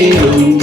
you.